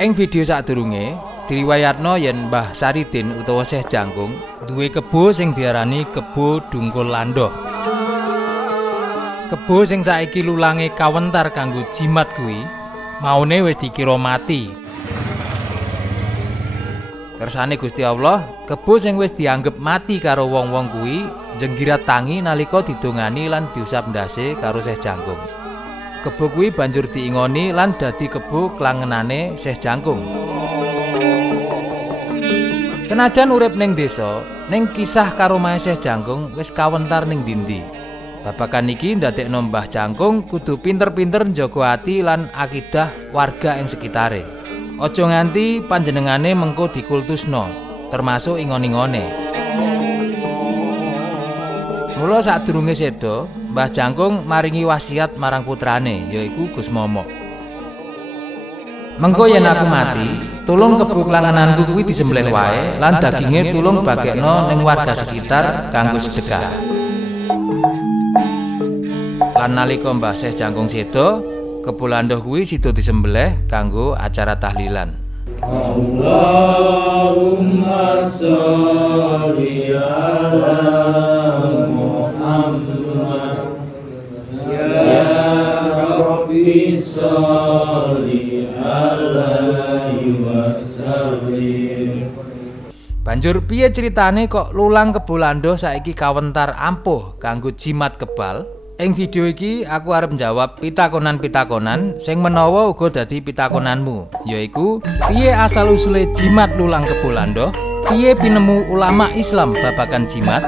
Ing video sadurunge diriwayatno yen Mbah Saridin utawa Syekh Jangkung duwe kebo sing diarani kebo Dungkul Landoh. Kebo sing saiki lulange kawentar kanggo jimat kuwi maune wis dikira mati. Kersane Gusti Allah, kebo sing wis dianggep mati karo wong-wong kuwi jenggirat tangi nalika didongani lan diusap ndase karo Syekh Jangkung. Kebo kuwi banjur diingoni lan dadi kebo klangenane Syekh Jangkung. Senajan urip ning desa, ning kisah karomahe Syekh Jangkung wis kawentar ning dindi. Babagan iki ndadekno Mbah Jangkung kudu pinter-pinter njaga ati lan akidah warga ing sekitare. Aja nganti panjenengane mengko dikultusno, termasuk ingon-ingone. Mula sadurunge seda, Mbah Jangkung maringi wasiat marang putrane, yaiku Gus Momo. Mengko yen aku mati, tulung kebo klangenanku kuwi disembelih wae lan daginge tulung bagekno ning warga sekitar kanggo sedekah. Lan nalika Mbah Syekh Jangkung seda, kebo Landoh kuwi sida disembelih kanggo acara tahlilan. Allahumma sholli ala Muhammad ya Rabbi sholli alaihi wasallim. Banjur piye ceritane kok lulang kebo Landoh saiki kawentar ampuh kanggo jimat kebal? Ing video iki aku arep njawab pitakonan-pitakonan sing menawa uga dadi pitakonanmu, yaiku piye asal usule jimat lulang kebo Landoh, piye pinemu ulama Islam babagan jimat,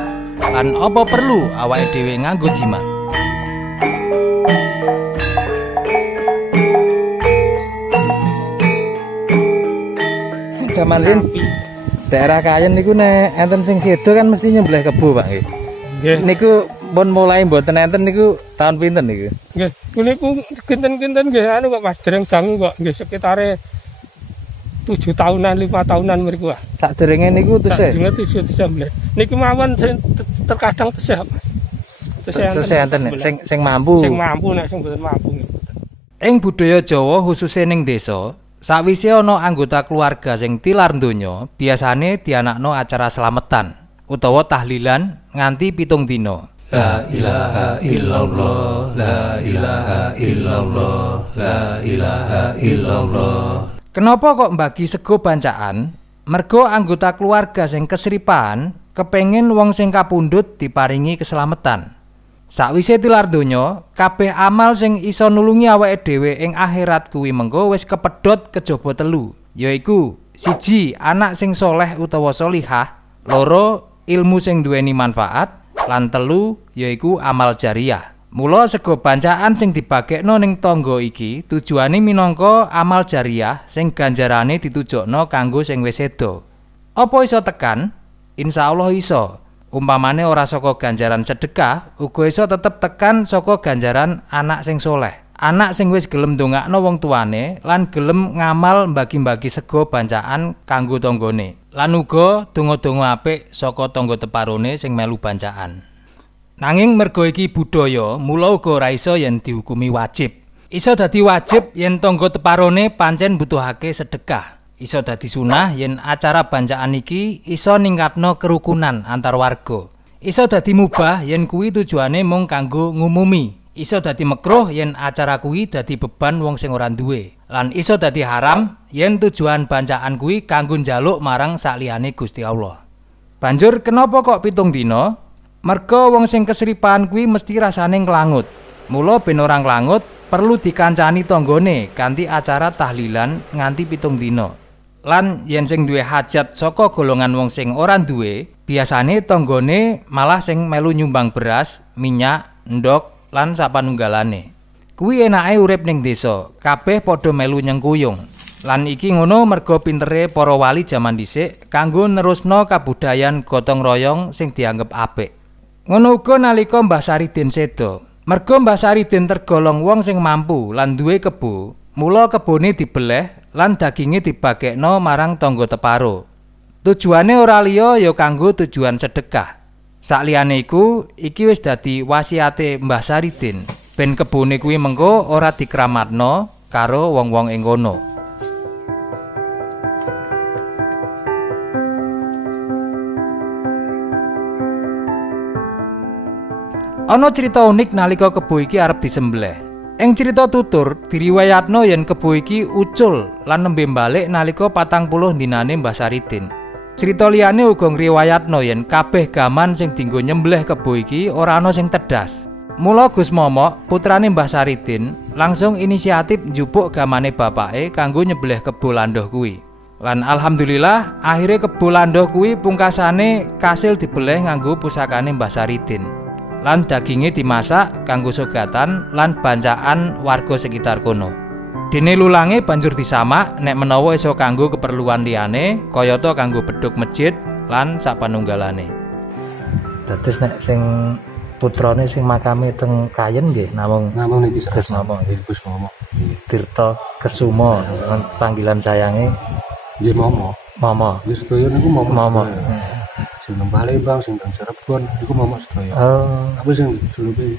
lan apa perlu awake dhewe nganggo jimat. Zaman riyen daerah Kayen niku nek enten sing sedo kan mesti nyembelih kebo, Pak nggih. Nggih. Niku pun mulai mboten enten niku tahun pinten niku? Nggih, niku kinten-kinten nggih anu kok Mas dereng dangu kok nggih sekitare 7 tahunan 5 tahunan mriku ah. Saderenge niku tesih. Saderenge 7 disembelih. Niki mawon sing terkadang tesih. Tesih enten sing mampu. Sing mampu nek sing mboten mampu. Ing budaya Jawa khususé ning desa, sawise ana anggota keluarga sing tilar donya, biasane dianakno acara slametan utawa tahlilan nganti 7 dina. La ilaha illallah, la ilaha illallah, la ilaha illallah. Kenapa kok mbagi sego bancaan? Mergo anggota keluarga sing kesripan kepengin wong sing kapundhut diparingi keselamatan. Sakwise tilar donya, kabeh amal sing iso nulungi awake dhewe ing akhirat kuwi mengko wis kepedhot kejaba telu, yaiku 1 anak sing soleh utawa solihah, 2 ilmu sing duweni manfaat, lan 3 yaiku amal jariyah. Mula sego bancaan sing dibagekno ning tangga iki tujuane minangka amal jariyah sing ganjarane ditujokno kanggo sing wis seda. Apa iso tekan? Insyaallah iso. Umpamane ora saka ganjaran sedekah, uga iso tetep tekan saka ganjaran anak sing soleh. Anak sing wis gelem ndongakno wong tuane lan gelem ngamal mbagi-mbagi sego bancaan kanggo tanggane. Lan uga donga-donga apik saka tangga teparone sing melu bancaan. Nanging mergo iki budaya, mula uga ora iso yen dihukumi wajib. Iso dadi wajib yen tangga teparone pancen butuhake sedekah. Iso dadi sunah yen acara bancaan iki iso ningkatno kerukunan antar warga. Iso dadi mubah yen kuwi tujuane mung kanggo ngumumi. Iso dadi makruh yen acara kuwi dadi beban wong sing ora duwe. Lan iso dadi haram yen tujuan bancaan kuwi kanggo njaluk marang sakliyane Gusti Allah. Banjur kenapa kok 7 dina? Merga wong sing kesripan kuwi mesti rasane nglangut. Mula ben ora nglangut perlu dikancani tanggane kanthi acara tahlilan nganti 7 dina. Lan yen sing duwe hajat saka golongan wong sing ora duwe, biasane tanggane malah sing melu nyumbang beras, minyak, endhog lan sapanunggalane. Kuwi enake urip ning desa, kabeh padha melu nyengkuyung. Lan iki ngono merga pintere para wali jaman dhisik kanggo nerusno kabudayan gotong royong sing dianggep apik. Ngono uga nalika Mbah Saridin seda. Merga Mbah Saridin tergolong wong sing mampu lan duwe kebo, mula kebone dibeleh lan daginge dibagekno marang tangga teparo. Tujuane ora liya ya kanggo tujuan sedekah. Sakliyane iku, iki wis dadi wasiate Mbah Saridin, ben kebone kuwi mengko ora dikramatno karo wong-wong ing kono. Ana crita unik nalika kebo iki arep disembelih. Ing crita tutur diriwayatno yen kebo iki ucul lan nembe balik nalika 40 dinane Mbah Saridin. Crita liyane uga ngriwayatno yen kabeh gaman sing dienggo nyembelih kebo iki ora ana sing tedhas. Mula Gus Momok, putrane Mbah Saridin, langsung inisiatif njupuk gamane bapake kanggo nyembelih kebo landoh kuwi. Lan alhamdulillah akhirnya kebo landoh kuwi pungkasane kasil dibeleh nganggo pusakane Mbah Saridin. Lan dagingnya dimasak kanggo sogatan lan bancaan warga sekitar kono. Dene lulange banjur disamak nek menawa iso kanggo keperluan liyane kayata kanggo bedhug masjid lan sapanunggalane. Dados nek sing putrane sing makame teng Kayen nggih namung niki Gus Momok nggih. Gus Momok. Tirta Kesumo panggilan sayange Nggih Momok. Momok. Wis sedaya niku Momok. Momok. Sing nang Palembang, sing nang Cirebon niku Momok sedaya. Oh, Apa sing juluke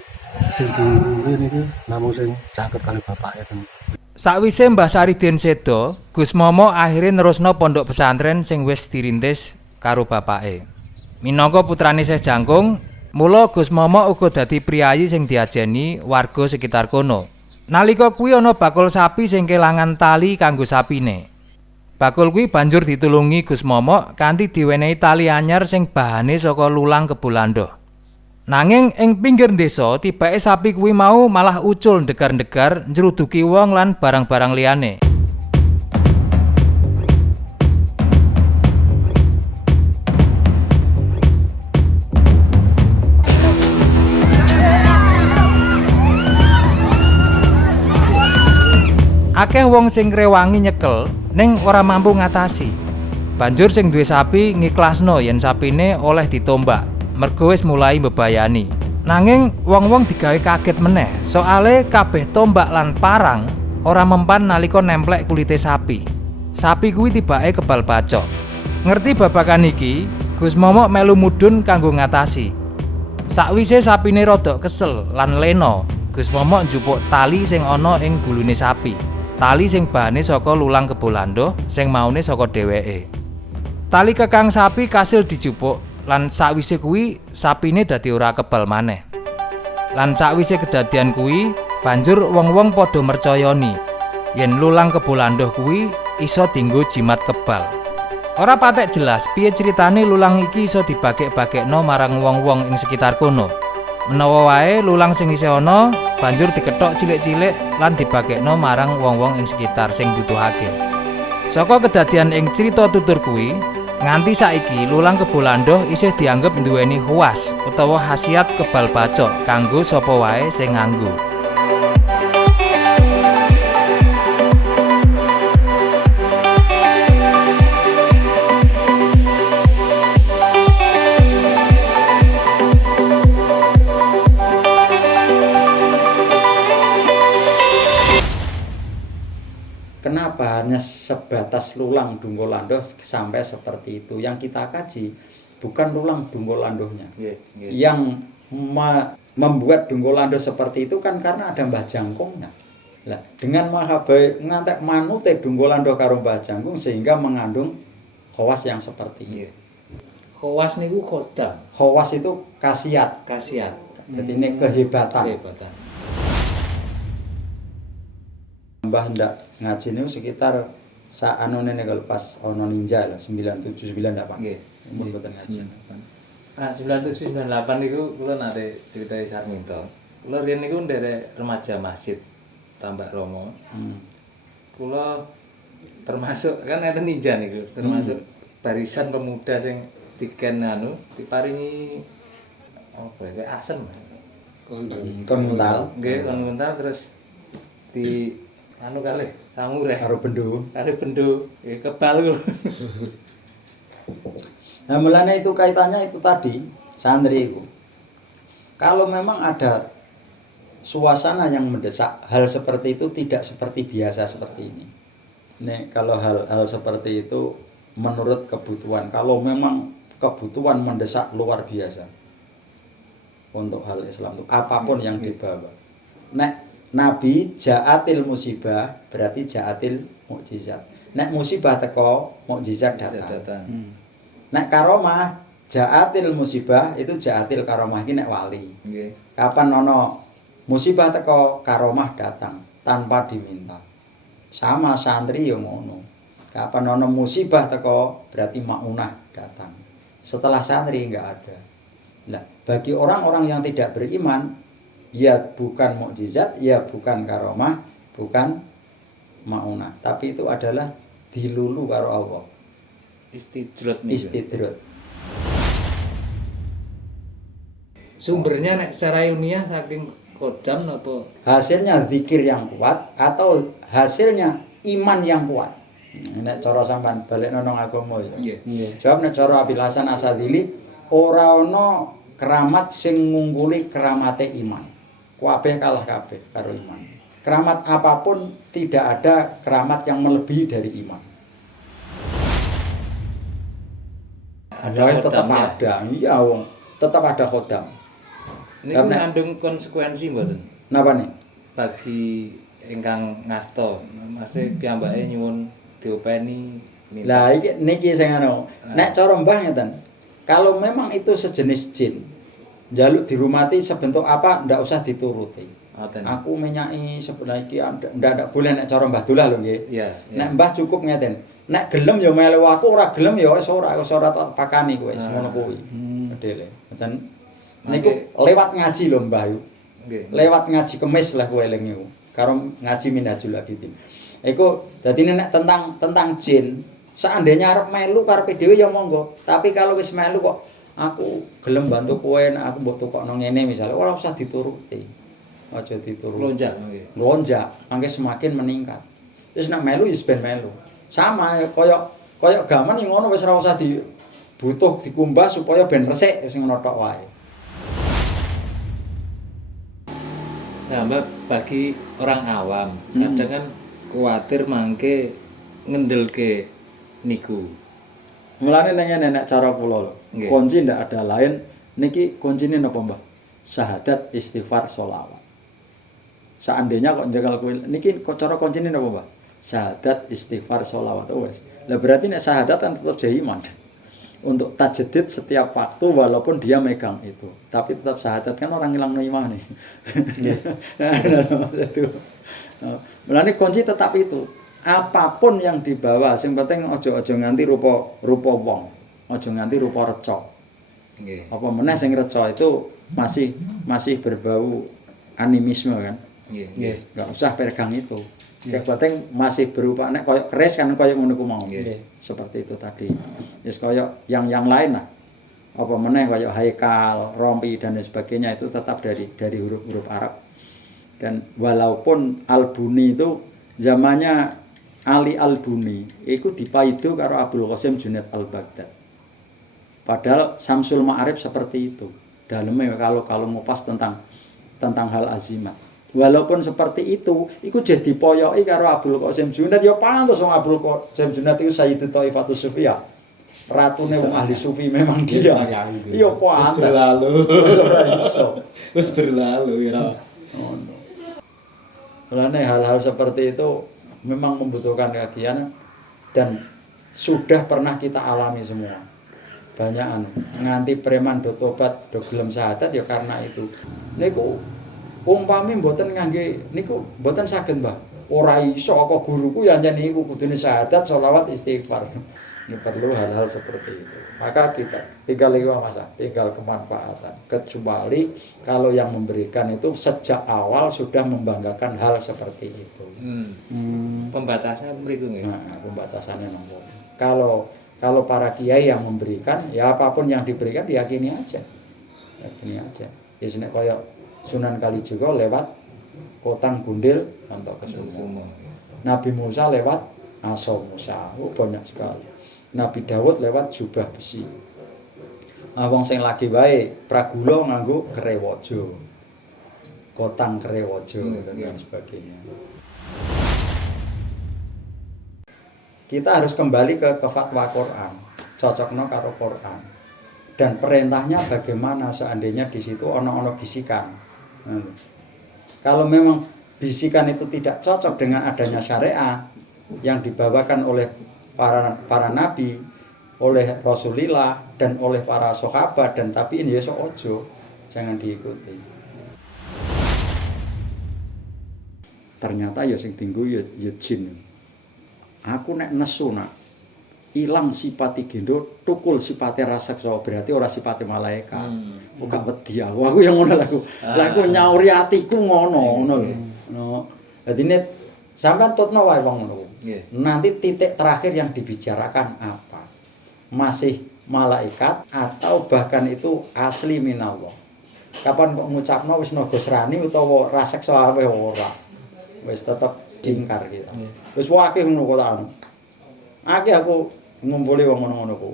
sing diuruwe niku namung sing caket kali bapake ten. sakwise Mbah Saridin sedo, Gus Momok akhirnya nerusno pondok pesantren sing wis dirintis karo bapake. Minangka putrane Syekh Jangkung, mula Gus Momok uga dadi priyayi sing diajeni warga sekitar kono. Nalika kuwi ana bakul sapi sing kelangan tali kanggo sapine. Bakul kuwi banjur ditulungi Gus Momok kanthi diwenehi tali anyar sing bahane saka lulang kebo landoh. Nanging ing pinggir desa tibake sapi kuwi mau malah ucul ndegar-ndegar njruduki wong lan barang-barang liyane. Akeh wong sing ngrewangi nyekel ning ora mampu ngatasi. Banjur sing duwe sapi ngiklasno yen sapine oleh ditombak, mergo wis mulai mbebayani. Nanging wong-wong digawe kaget meneh, soale kabeh tombak lan parang ora mempan nalika nemplek kulite sapi. Sapi kuwi tibake kebal bacok. Ngerti babakan iki, Gus Momok melu mudhun kanggo ngatasi. Sakwise sapine rada kesel lan lena, Gus Momok njupuk tali sing ana ing gulune sapi. Tali sing bahane saka lulang kebo landoh sing maune saka dheweke. Tali kekang sapi kasil dijupuk lan sakwise kuwi sapine dadi ora kebal maneh. Lan sakwise kedadian kuwi banjur wong-wong padha mercayani yen lulang kebo landoh kuwi iso dienggo jimat kebal. Ora patek jelas piye critane lulang iki iso dibagek-bagekno marang wong-wong ing sekitar kono. Menawa wae lulang sing isih ana banjur dikethok cilik-cilik lan dibagekno marang wong-wong ing sekitar sing butuhake. Saka kedadian ing crita tutur kuwi, nganti saiki lulang kebo landoh isih dianggep nduweni khuas utawa khasiat kebal bacok kanggo sapa wae sing nganggo. Kenapa hanya sebatas lulang Dunggo Landoh sampai seperti itu? Yang kita kaji bukan lulang Dunggo Landohnya. Yang membuat Dunggo Landoh seperti itu kan karena ada Mbah Jangkungnya. Nah, dengan mahabai ngantek manute Dunggo Landoh karo Mbah Jangkung sehingga mengandung khawas yang seperti itu. Khawas niku khodam. Khawas itu khasiat. Jadi ini kehebatan. Mbah ndak ngaji niku sekitar saanone kalau pas ono ninja lah 97 9 ndak Pak. Nggih. Mun mboten ngaji. 97 98 niku kula nate cerita Sarminto. Kula riyen niku nderek remaja masjid Tambak Romo. Kula termasuk kan enten ninja niku, termasuk barisan pemuda sing diken diparingi apa ya asem. Kontal. Nggih, kontal terus di kalih samurai Karo bendo. Kebal kula. Nah, mulanya itu kaitannya itu tadi santri itu. Kalau memang ada suasana yang mendesak, hal seperti itu tidak seperti biasa seperti ini. Nih, kalau hal-hal seperti itu menurut kebutuhan, kalau memang kebutuhan mendesak luar biasa untuk hal Islam itu apapun yang dibawa. Nek Nabi ja'atil musibah berarti ja'atil mukjizat. Nek musibah teko mukjizat datang. Nek karomah Jaatil musibah itu jaatil karomah iki nek wali. Nggih. Kapan ana musibah teko karomah datang tanpa diminta. Sama santri yo ngono. Kapan ana musibah teko berarti maunah datang. Setelah santri enggak ada. Nah, bagi orang-orang yang tidak beriman, ya bukan mukjizat, ya bukan karomah, bukan maunah, tapi itu adalah dilulu karo Allah. Istidrot niku. Istidrot. Sumbernya nek secara ilmiah saking kodam apa? Hasilnya zikir yang kuat atau hasilnya iman yang kuat. Nek cara sampean balik nang agama ya. Nggih. Jawab nek cara Abil Hasan Asadili ora ana keramat sing ngungkuli keramate iman. Kabeh kalah kabeh karo iman. Keramat apapun tidak ada keramat yang melebihi dari iman. Ada tetap khodamnya. ada, iya wong, tetap ada khodam. Niku Karena- ngandung konsekuensi mboten Napa nih? bagi ingkang ngasta. Maksudnya piyambake nyuwun diopeni minta. Lah iki niki sing anu. Nek cara Mbah ngeten. Kalau memang itu sejenis jin, njaluk dirumati sebentuk apa ndak usah dituruti. Ngoten. Aku menyai sebelah iki ndak boleh nek cara Mbah Dullah lho nggih. Iya, iya. Nek Mbah cukup ngeten. Nek gelem ya melu aku, ora gelem ya wis ora tak pakani kowe ngono kuwi. Bedele. Ngoten. Niku lewat ngaji lho Mbah yu. Nggih. Lewat ngaji kemis lah kowe eling niku. Karo ngaji Minhajul Abidin. Iku dadi nek tentang jin, seandainya arep melu karepe dhewe ya monggo. Tapi kalau wis melu kok aku gelem bantu kowe nek aku mbok tukokno ngene misalnya ora usah dituruti. Aja dituruti. Lonjak nggih. Lonjak, mangke semakin meningkat. Terus nek melu ya ben melu. Sama ya kaya gaman yang ngono wis ora usah butuh dikumbah supaya ben resik wis ngono tok wae. Nah, Mbak, bagi orang awam, kadang kan kuatir mangke ngendelke niku. Mulane nek cara kula lho. Nggih. Kunci ndak ada lain niki kuncine napa, Mbah? Syahadat, istighfar, sholawat. Seandainya kok njagal kowe niki cara kuncine napa, Mbah? Syahadat, istighfar, sholawat. Oh wis. Lah berarti nek syahadat kan tetap jadi iman. Untuk tajdid setiap waktu walaupun dia megang itu. Tapi tetap syahadat kan orang hilang iman nih. Itu. Mulane kunci tetap itu. Apapun yang dibawa, sing penting aja nganti rupa wong. Aja nganti rupa reca. Nggih. Apa meneh sing reca itu masih berbau animisme kan. Nggih. Enggak usah pegang itu. Sing penting masih berupa nek koyo keris kan koyo ngono ku mau. Seperti itu tadi. Wis koyo yang lain lah. Apa meneh koyo haikal, rompi dan lain sebagainya itu tetap dari huruf-huruf Arab. Dan walaupun Al-Buni itu zamannya Ali Al-Buni itu dipaidu karo Abdul Qasim Junaid Al-Baghdad. Padahal Samsul Ma'arif seperti itu. Dalamnya kalau ngupas tentang hal azimat. Walaupun seperti itu jadi poyoki karo Abdul Qasim Junaid ya pantes wong Abdul Qasim Junaid itu Sayyidu Thaifatus Sufiyah. Ratune wong ahli sufi memang dia. Iya pantes. Wis berlalu ya. Karena hal-hal seperti itu memang membutuhkan kegiatan dan sudah pernah kita alami semua. Banyakan nganti preman do tobat do gelem syahadat ya karena itu. Niku umpami mboten ngangge niku mboten saged, Mbah. Ora iso kok guruku ya njen niku kudune syahadat, sholawat, istighfar. Ini perlu hal-hal seperti itu. Maka kita tinggal kemanfaatan. Kecuali kalau yang memberikan itu sejak awal sudah membanggakan hal seperti itu. Pembatasan mriku nggih. Nah, pembatasannya nomor. Kalau para kiai yang memberikan, ya apapun yang diberikan diyakini aja. Yakini aja. Ya nek koyo Sunan Kalijaga lewat Kotang Gundil untuk Kesumo. Nabi Musa lewat Asa Musa. Banyak sekali. Nabi Dawud lewat jubah besi. Wong sing lagi wae pragula nganggo kerewaja. Kotang kerewaja dan sebagainya. Kita harus kembali ke fatwa Quran, cocokno karo Quran. Dan perintahnya bagaimana seandainya di situ ono bisikan. Kalau memang bisikan itu tidak cocok dengan adanya syariat yang dibawakan oleh para nabi, oleh Rasulullah dan oleh para sahabat dan tabiin ya ojo, jangan diikuti. Ternyata ya sing tinggu ya jin. Aku nek nesu nak ilang sipati gendo tukul sipate raseksa berarti ora sipate malaikat. Kok wedi aku yang ngono lho. Lah aku nyauri atiku ngono lho. Ngono. Dadi nek sampean tutno wae wong ngono. Nanti titik terakhir yang dibicarakan apa? Masih malaikat atau bahkan itu asli minallah. Kapan kok ngucapno wis naga srani utawa raseksa awe ora. Wis tetep ingkar gitu. Wis wae ngono kok tak. Akeh aku ngumpuli wong ngono-ngono ku.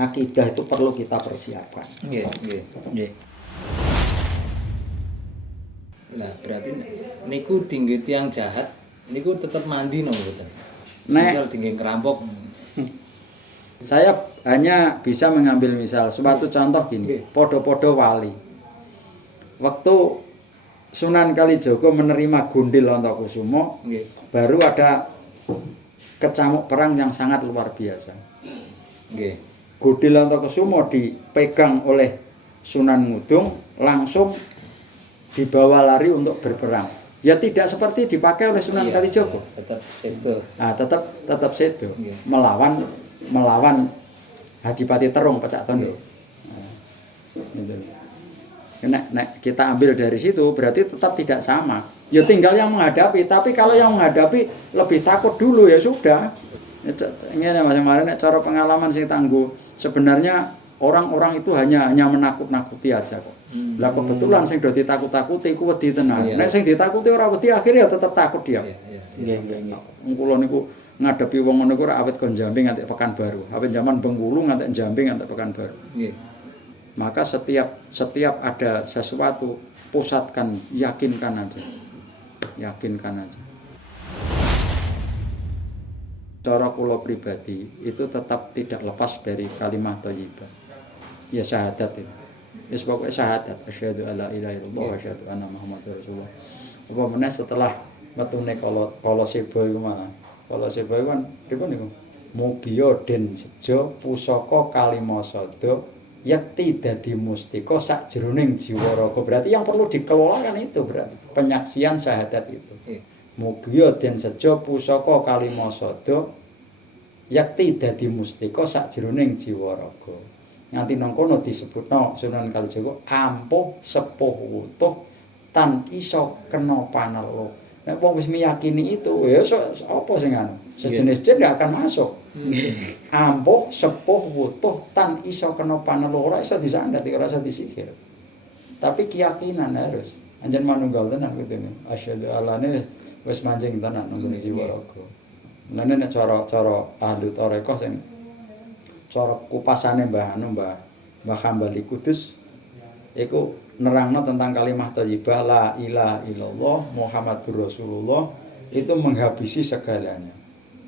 Akidah itu perlu kita persiapkan. Nggih. Nah, berarti niku tinggi tiang jahat niku tetep mandi no mboten. Nek tinggi kerampok. Saya hanya bisa mengambil misal suatu contoh gini, podo-podo wali. Waktu Sunan Kalijaga menerima Gundil Antakusuma, baru ada kecamuk perang yang sangat luar biasa. Gundil Antakusuma dipegang oleh Sunan Ngudung, langsung dibawa lari untuk berperang. Ya tidak seperti dipakai oleh Sunan Kalijaga. Tetap sedo. Nah, tetap sedo. Melawan Adipati Terung Pecak Tondo. Nek kita ambil dari situ berarti tetap tidak sama. Ya tinggal yang menghadapi, tapi kalau yang menghadapi lebih takut dulu ya sudah. Ini Mas kemarin cara pengalaman sing tangguh. Sebenarnya orang-orang itu hanya menakut-nakuti aja kok. Lah kebetulan sing do ditakut-takuti ku wedi tenan. Nek sing ditakuti ora wedi akhirnya ya tetap takut dia. Nggih. Kula niku ngadepi wong ngono ku ora awet kon Jambi nganti Pekanbaru. Awet zaman Bengkulu nganti Jambi nganti Pekanbaru. Nggih. Maka setiap ada sesuatu pusatkan, yakinkan aja. Cara kula pribadi itu tetap tidak lepas dari kalimat thayyibah. Ya syahadat itu. Wis pokoke syahadat asyhadu alla ilaha illallah wa asyhadu anna muhammadar rasulullah. Apa meneh setelah metune kala seba iku malah. Kala seba iku kan pripun niku? Mugiya den sejo pusaka kalimasada yakti dadi mustika sakjroning jiwa raga. Berarti yang perlu dikelola kan itu berarti penyaksian syahadat itu. Mugiya den sejo pusaka kalimasada yakti dadi mustika sakjroning jiwa raga. Nganti nang kono disebutno Sunan Kalijaga ampuh sepuh wutuh tan iso kena panelo. Nek wong wis meyakini itu ya apa sing anu? Sejenis jin gak akan masuk. Ampuh sepuh wutuh tan iso kena panelo ora iso disandat ora iso disihir. Tapi keyakinan harus anjen manunggal tenan kudu. Asyhadu allane wis manjing tenan nang jiwa raga. Lane nek cara ahli tarekah sing cara kupasane Mbah Hambali Kudus iku nerangno tentang kalimat thayyibah la ilaha illallah Muhammadur Rasulullah itu menghabisi segalanya.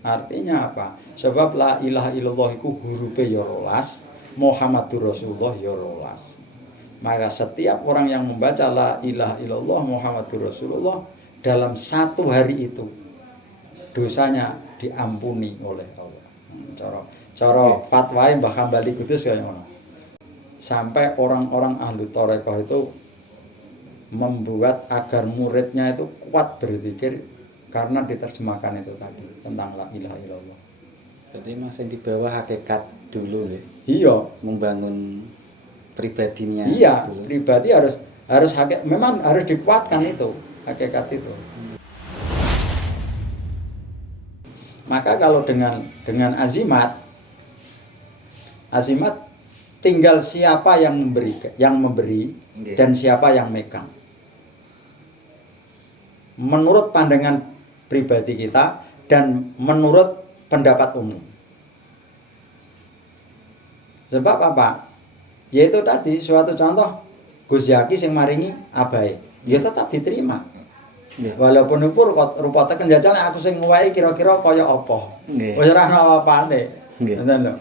Artinya apa? Sebab la ilaha illallah iku hurufe ya 12, Muhammadur Rasulullah ya 12. Maka setiap orang yang membaca la ilaha illallah Muhammadur Rasulullah dalam satu hari itu dosanya diampuni oleh Allah. Cara fatwae Mbah Hambali Kudus kaya ngono. Sampai orang-orang ahli tarekah itu membuat agar muridnya itu kuat berzikir karena diterjemahkan itu tadi tentang la ilaha illallah. Jadi masih di bawah hakikat dulu nih. Iya, membangun pribadinya. Iya, dulu. Pribadi harus memang harus dikuatkan itu hakikat itu. Maka kalau dengan azimat tinggal siapa yang memberi dan siapa yang megang. Menurut pandangan pribadi kita dan menurut pendapat umum. Sebab apa? Yaitu tadi suatu contoh Gus Jaki sing maringi abahe, ya tetap diterima. Walaupun rupa teken jajal aku sing nguwahi kira-kira kaya apa. Wis ora ana apa-apane. Ngoten lho.